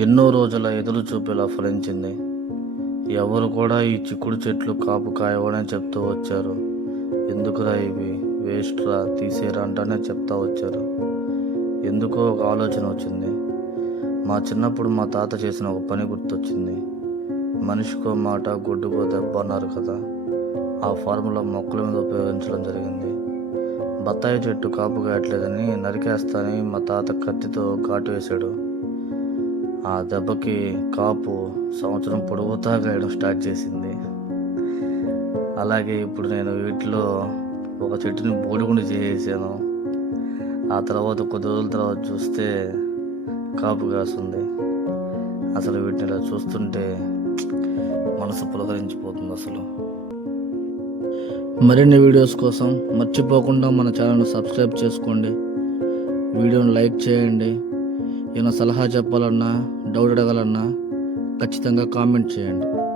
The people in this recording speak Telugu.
ఎన్నో రోజుల ఎదురు చూపేలా ఫలించింది. ఎవరు కూడా ఈ చిక్కుడు చెట్లు కాపు కాయవని చెప్తూ వచ్చారు. ఎందుకురా ఇవి? వేస్ట్ రా తీసేరా అంటానే చెప్తా వచ్చారు. ఎందుకో ఒక ఆలోచన వచ్చింది. మా చిన్నప్పుడు మా తాత చేసిన ఒక పని గుర్తొచ్చింది. మనిషికో మాట గుడ్డుకో దెబ్బ అన్నారు కదా. ఆ ఫార్ములా మొక్కల మీద ఉపయోగించడం జరిగింది. బత్తాయి చెట్టు కాపు కాయట్లేదని నరికేస్తాని మా తాత కత్తితో ఘాటు వేశాడు. ఆ దెబ్బకి కాపు సంవత్సరం పొడవుతా తాగాయడం స్టార్ట్ చేసింది. అలాగే ఇప్పుడు నేను వీటిలో ఒక చెట్టుని బోడిగుండి చేసేసాను. ఆ తర్వాత కొద్ది రోజుల తర్వాత చూస్తే కాపు కాస్తుంది. అసలు వీటిని ఇలా చూస్తుంటే మనసు పులకరించిపోతుంది అసలు. మరిన్ని వీడియోస్ కోసం మర్చిపోకుండా మన ఛానల్ని సబ్స్క్రైబ్ చేసుకోండి. వీడియోని లైక్ చేయండి. ఏమైనా సలహా చెప్పాలన్నా డౌట్ అడగాలన్నా ఖచ్చితంగా కామెంట్ చేయండి.